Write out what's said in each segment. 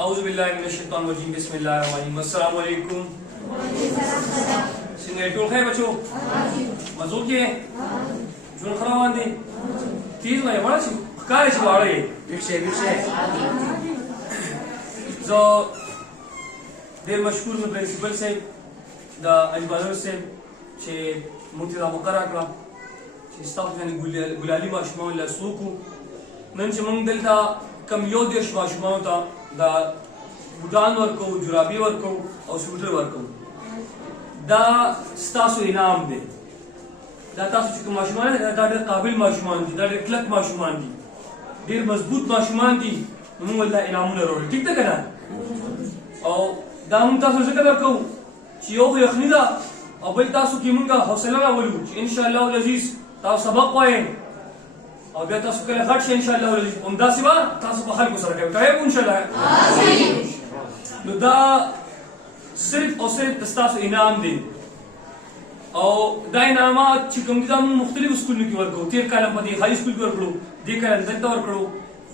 أعوذ بالله من الشيطان الرجيم بسم الله الرحمن الرحيم السلام عليكم څنګه ټول خیر بچو مزو کې جون خروان دي تیز وای وړا شي ښکار شي واړې ویښه زه ډېر مشهور مې پرنسپل صاحب د اجبالر صاحب چې موږ ته مقرره کړه چې ستاسو باندې ګلالي ماشومان له سوکو نن چې موږ دلته کم یو دیرش ماشومانو ته دا بوټان ورکو جرابې ورکو او سوټر ورکو دا ستاسو انعام دی دا تاسو چې کوم ماشومان دي دا ډېر قابل ماشومان دي دا ډېر کلک ماشومان دي ډېر مضبوط ماشومان دي موږ ولله انعامونه راوړي ټیک ده که نه او دا موږ تاسو ځکه درکوو چې یو خو یخني ده او بل تاسو کې موږ حوصله راولو چې انشاءالله العزیز تاسو سبق وایئ او بیا تاسو کله غټ شئ انشاءالله العزیز همداسې به تاسو په خلکو سره کوئ کوئ انشاءالله نو دا صرف او صرف د ستاسو انعام دی او دا انعامات چې کوم دي دا موږ مختلفو سکولونو کې ورکوو تېر کال هم په دې هاي سکول کې ورکړو دې کال دلته ورکړو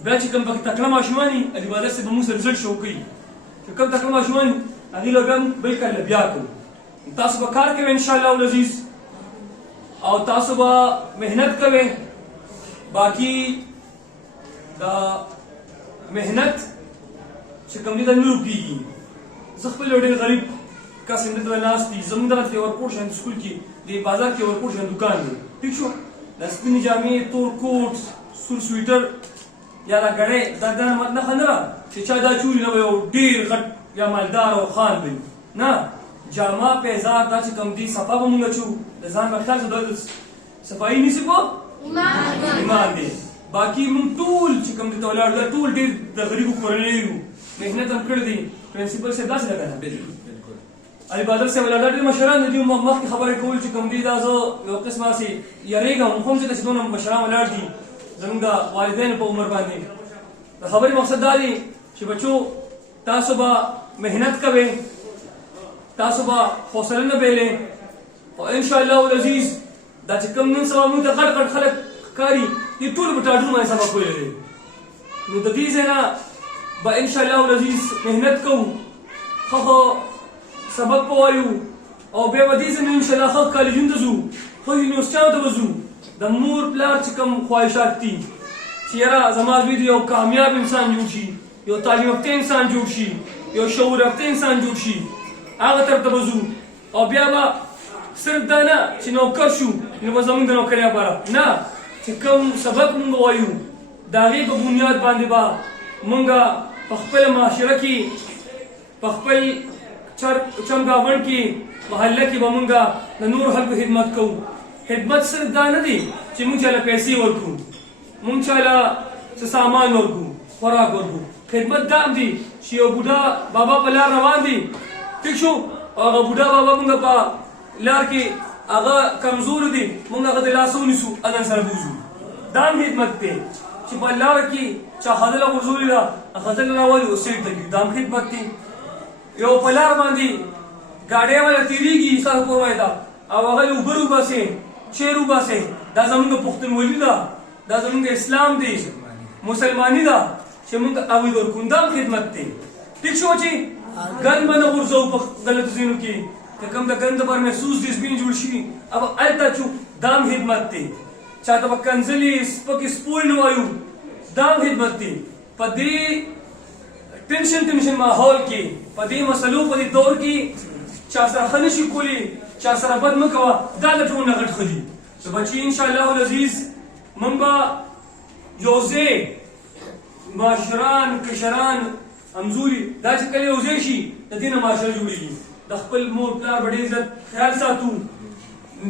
بیا چې کوم پکې تکړه ماشومان دي ادیبادر صاحب به موږ سره رزلټ شو کوي چې کوم تکړه ماشومان دي هغې له بیا بل کال له بیا کوو تاسو به کار کوئ انشاءالله العزیز او تاسو به محنت کوئ باقي دا محنت چې کوم دي دا نه روپېږي زه خپل یو ډېر غریب کس یم دلته ناست دي زموږ دغه د ورکوټ شان سکول کې د بازار کې ورکوټ شان دوکان دی ټیک شو دا سپینې جامې تور کوټ سور سویټر یا دا ګړۍ دا مطلب نه ده چې چا دا چولي نه به یو ډېر غټ یا مالدار او خان وي نه جامه پیزار دا چې کوم دي صفا به مونږ اچو د ځان به خیال دا صفایي نیسي په ایمان دی باقي مونږ ټول چې کوم دي ته ولاړ دا ټول ډېر د غریبو کورنیو یو محنت هم کړی دی پرنسپل صاحب داسې ده که نه اجبالر صاحب ولاړ دا ډېر مشران دي مخکې خبرې کول چې کوم دي دا زه یو قسمه هسې یارېږم خو هم ځکه چې دونه مشران ولاړ دي زموږ د والدینو په عمر باندې د خبرې مقصد دا دی چې بچو تاسو به محنت کوئ تاسو به حوصله نه بیلئ او انشاءالله العزیز دا چې کوم نن سبا موږ ته غټ غټ خلک ښکاري دې ټولو به ټاټرونو باندې سبق ویلی دی نو د دې ځای نه به انشاءالله العزیز محنت کوو ښه سبق به وایو او بیا به دې ځای نه انشاءالله ښه کالجونو ته ځو ښه یونیورسټیانو ته به ځو د مور پلار چې کوم خواهشات دي چې یاره زما زوی د یو کامیاب انسان جوړ شي یو تعلیم یافته انسان جوړ شي یو شعور یافته انسان جوړ شي هغه طرف ته به ځو او بیا به صرف دا نه چې نوکر شو نو به زموږ د نوکرۍ لپاره نه چې کوم سبق مونږ وایو د هغې په بنیاد باندې به مونږ په خپله معاشره کې په خپل چمګاونډ کې محله کې به مونږ د نورو خلکو خدمت کوو خدمت صرف دا نه دی چې مونږ چاله پیسې ورکړو مونږ چاله څه سامان ورکړو خوراک ورکړو خدمت دا هم دی چې یو بوډا بابا په لار روان دی ټیک شو هغه بوډا بابا مونږ په لار کې هغه کمزور دي مونږ هغه د لاسه ونیسو اذان سره بوځو دا هم خدمت دی چې په لاره کې چا خدله غورځولې ده خدله راولي او سیټ ته کېږي دا هم خدمت دی یو په لار باندې ګاډۍ والا تېرېږي ستاسو کور باندې ده او هغه یې اوبه روباسئ چیر وباسئ دا زموږ پښتونولي ده دا زموږ اسلام دی مسلماني ده چې مونږ هغوی ورکړو دا هم خدمت دی ټیک شو چې ګند به نه غورځوو په غلطو ځایونو کې که کوم د ګند لپاره محسوس دي سپین جوړ شي अब هلته چو دا هم خدمت دی چاته به کنځلې سپکې سپورې نه وایو دا هم خدمت دی په دې ټینشن ماحول کې په دې مسلو په دې دور کې چا سره ښه نشي کولی چا سره بد مه کوه دا د ټولو نه غټ ښه دي نو بچي انشاءالله العزیز موږ به یو ځای ماشران کشران همزوري دا چې کله یو ځای شي د دې نه معاشره جوړېږي د خپل مور پلار به ډېر عزت خیال ساتو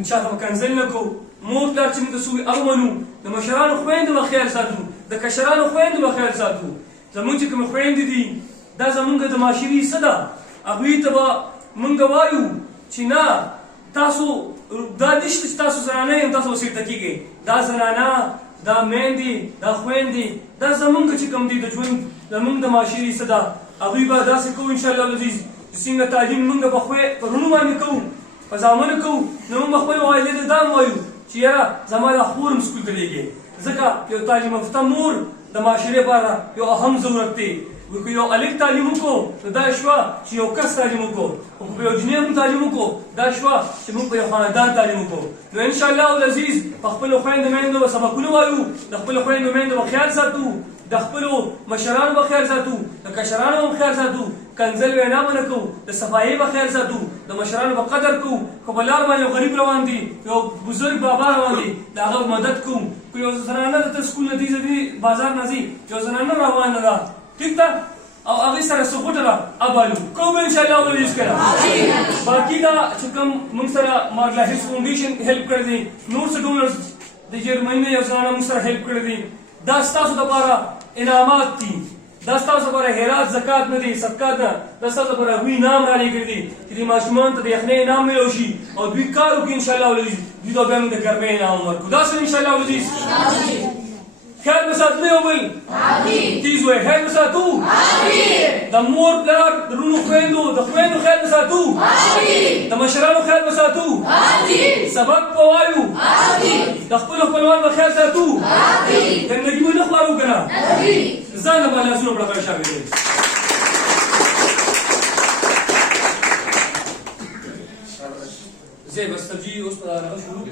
چاته به کنځل نه کوو مور پلار چې موږ ته څه وي هغه منو د مشرانو خویندو به خیال ساتو د کشرانو خویندو به خیال ساتو زموږ چې کومې خویندې دي دا زموږ د معاشرې حصه ده هغوی ته به مونږ وایو چې نه تاسو دا نشته چې تاسو زنانه یم تاسو وسیرته کېږئ دا زنانه دا میندې دا خویندې دا زموږ چې کوم دي د ژوند زموږ د معاشرې حصه ده هغوی به داسې کوو انشاءالله العزیز چې څنګه تعلیم مونږ په روڼو باندې کوو په زامنو کوو نو مونږ به خپلو والدینو ته دا هم وایو چې یاره زما دا خور هم سکول ته لېږئ ځکه یو تعلیم یافته مور د معاشرې لپاره یو اهم ضرورت دی. که یو الف تعلیم وکړو نو دا شوه چې یو کس تعلیم وکړو، او که یو جنۍ هم تعلیم وکړو دا شوه چې موږ په یو خاندان تعلیم وکړو. نو انشاءالله العزیز په خپلو خویندو میندو به سبقونه وایو، د خپلو خویندو میندو به خیال ساتو، د خپلو مشرانو به خیال ساتو، د کشرانو هم خیال ساتو، کنځل وینا به نه کوو، د صفایۍ به خیال ساتو، د مشرانو به قدر کوو. که په لار باندې یو غریب روان دی، یو بزرګ بابا روان دی، د هغه مدد کوو. که یو زنانه دلته سکول نه ځي، بازار نه ځي، یو زنانه روانه ده، ٹھیک ده، او هغې سره څه غوټه ده ابالو کوو به انشاءالله ولویز کړه. باقي دا چې کوم موږ سره مارلا هیلز فاونډیشن هیلپ کړی دی، نور څه ډونرز د جرمني نه یو زنانه موږ سره هیلپ کړی دی، دا ستاسو دپاره انعامات دي، دا ستاسو لپاره خیرات زکات نه دي، صدقات نه، دا ستاسو لپاره هغوی انعام رالېږلي دي چې دې ماشومانو ته د یخنۍ انعام میلاو شي او دوی کار وکړي انشاءالله ولویز، دوی ته بیا موږ د ګرمۍ انعام ورکړو. داسې انشاءالله ولویز خیال به ساتو یو بل تیز وایي، خیال به ساتو د مور پلار د رونو خویندو د خویندو خیال به ساتو، د مشرانو خیال به ساتو، سبق به وایو، د خپلو خپلوانو به خیال ساتو، ګندګي به نه خپارو که نه، ځان به لاسونه پړقړ شوي دی. زه بس ترجیح اوس په هغه شروع